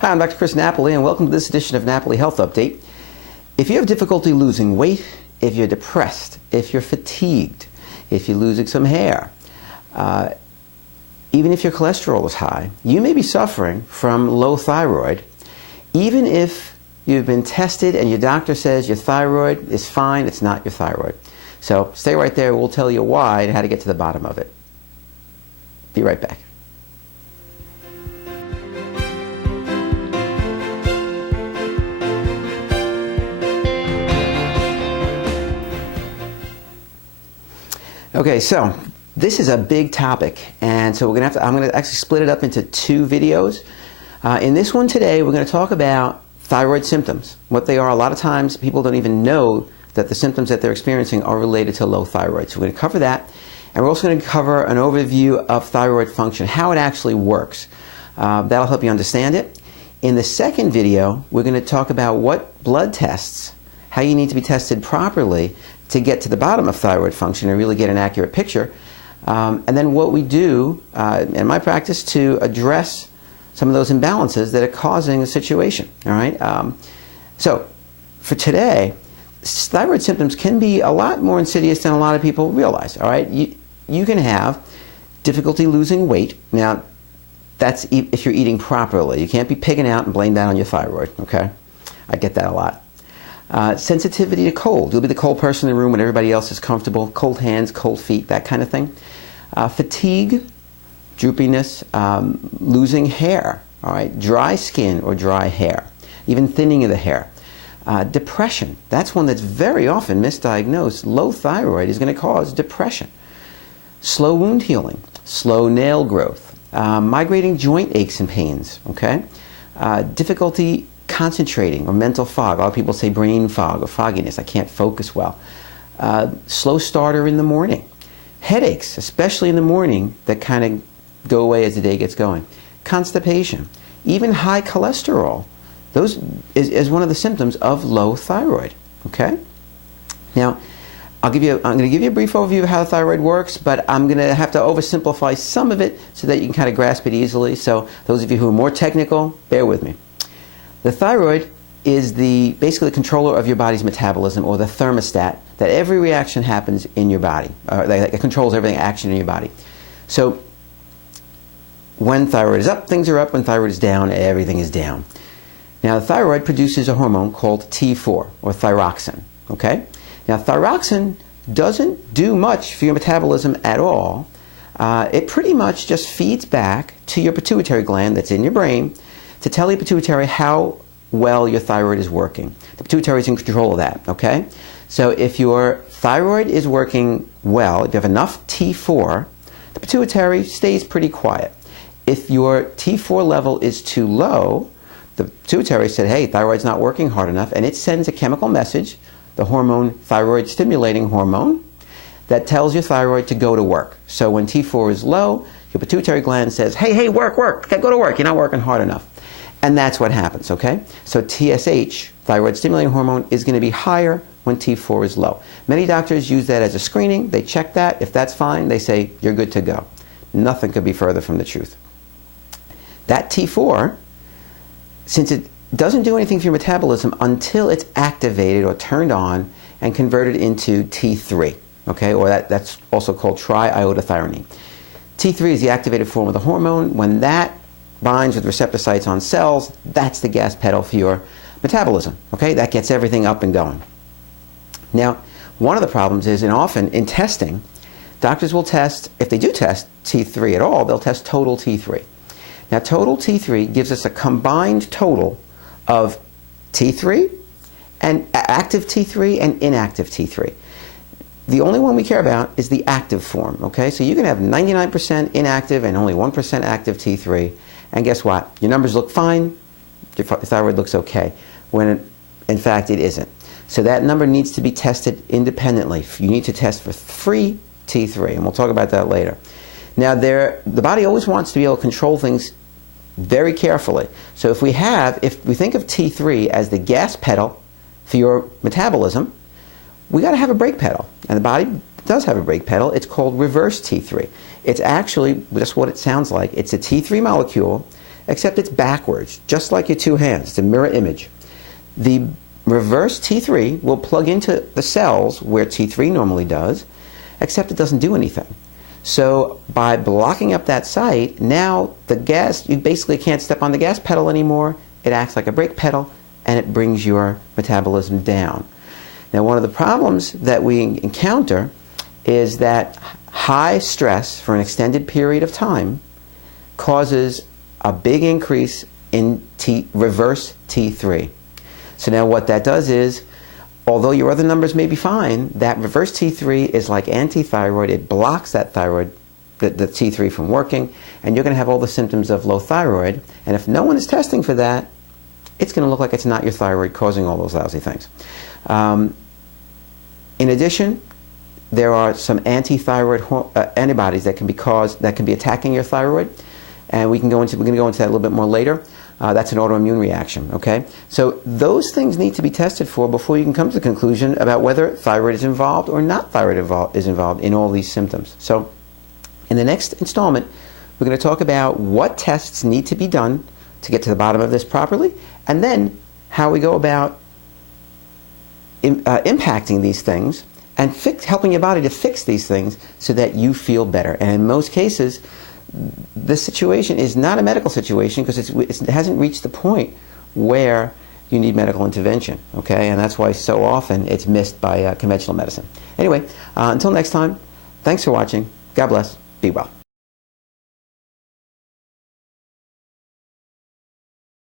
Hi, I'm Dr. Chris Napoli, and welcome to this edition of Napoli Health Update. If you have difficulty losing weight, if you're depressed, if you're fatigued, if you're losing some hair, even if your cholesterol is high, you may be suffering from low thyroid, even if you've been tested and your doctor says your thyroid is fine, it's not your thyroid. So stay right there, we'll tell you why and how to get to the bottom of it. Be right back. Okay, so this is a big topic, and so I'm going to actually split it up into two videos. In this one today, we're going to talk about thyroid symptoms, what they are. A lot of times, people don't even know that the symptoms that they're experiencing are related to low thyroid. So we're going to cover that, and we're also going to cover an overview of thyroid function, how it actually works. That'll help you understand it. In the second video, we're going to talk about what blood tests, how you need to be tested properly to get to the bottom of thyroid function and really get an accurate picture. And then what we do in my practice to address some of those imbalances that are causing a situation. All right. So for today, thyroid symptoms can be a lot more insidious than a lot of people realize. All right. You can have difficulty losing weight. Now, that's if you're eating properly. You can't be pigging out and blame that on your thyroid. Okay. I get that a lot. Sensitivity to cold. You'll be the cold person in the room when everybody else is comfortable. Cold hands, cold feet, that kind of thing. Fatigue, droopiness, losing hair, all right, dry skin or dry hair, even thinning of the hair. Depression, that's one that's very often misdiagnosed. Low thyroid is going to cause depression. Slow wound healing, slow nail growth, migrating joint aches and pains, okay? Difficulty concentrating or mental fog. A lot of people say brain fog or fogginess. I can't focus well. Slow starter in the morning. Headaches, especially in the morning, that kind of go away as the day gets going. Constipation. Even high cholesterol. Those is one of the symptoms of low thyroid. Okay? Now, I'm going to give you a brief overview of how the thyroid works, but I'm going to have to oversimplify some of it so that you can kind of grasp it easily. So those of you who are more technical, bear with me. The thyroid is basically the controller of your body's metabolism, or the thermostat, that every reaction happens in your body. It controls every action in your body. So when thyroid is up, things are up. When thyroid is down, everything is down. Now, the thyroid produces a hormone called T4, or thyroxine. Okay? Now, thyroxine doesn't do much for your metabolism at all. It pretty much just feeds back to your pituitary gland that's in your brain to tell your pituitary how well your thyroid is working. The pituitary is in control of that, okay? So if your thyroid is working well, if you have enough T4, the pituitary stays pretty quiet. If your T4 level is too low, the pituitary said, hey, thyroid's not working hard enough, and it sends a chemical message, the hormone, thyroid stimulating hormone, that tells your thyroid to go to work. So when T4 is low, your pituitary gland says, hey, work, go to work, you're not working hard enough. And that's what happens, okay? So TSH, thyroid stimulating hormone, is going to be higher when T4 is low. Many doctors use that as a screening. They check that. If that's fine, they say, you're good to go. Nothing could be further from the truth. That T4, since it doesn't do anything for your metabolism until it's activated or turned on and converted into T3, okay? Or that's also called triiodothyronine. T3 is the activated form of the hormone. When that binds with receptor sites on cells, that's the gas pedal for your metabolism, okay? That gets everything up and going. Now, one of the problems is, and often in testing, doctors will test, if they do test T3 at all, they'll test total T3. Now, total T3 gives us a combined total of T3 and active T3 and inactive T3. The only one we care about is the active form, okay? So you can have 99% inactive and only 1% active T3. And guess what? Your numbers look fine, your thyroid looks okay, when in fact it isn't. So that number needs to be tested independently. You need to test for free T3, and we'll talk about that later. Now, the body always wants to be able to control things very carefully. So if we think of T3 as the gas pedal for your metabolism, we got to have a brake pedal. And the body does have a brake pedal. It's called reverse T3. It's actually just what it sounds like. It's a T3 molecule except it's backwards, just like your two hands. It's a mirror image. The reverse T3 will plug into the cells where T3 normally does, except it doesn't do anything. So by blocking up that site, now the gas, you basically can't step on the gas pedal anymore. It acts like a brake pedal, and it brings your metabolism down. Now, one of the problems that we encounter is that high stress for an extended period of time causes a big increase in reverse T3. So now what that does is, although your other numbers may be fine, that reverse T3 is like anti-thyroid. It blocks that thyroid, the T3 from working, and you're going to have all the symptoms of low thyroid. And if no one is testing for that, it's going to look like it's not your thyroid causing all those lousy things. In addition, there are some anti-thyroid antibodies that can be attacking your thyroid, and we're going to go into that a little bit more later. That's an autoimmune reaction, okay? So those things need to be tested for before you can come to the conclusion about whether thyroid is involved or not thyroid is involved in all these symptoms. So in the next installment, we're going to talk about what tests need to be done to get to the bottom of this properly, and then how we go about impacting these things and helping your body to fix these things so that you feel better. And in most cases, the situation is not a medical situation because it hasn't reached the point where you need medical intervention, okay? And that's why so often it's missed by conventional medicine. Anyway, until next time, thanks for watching. God bless. Be well.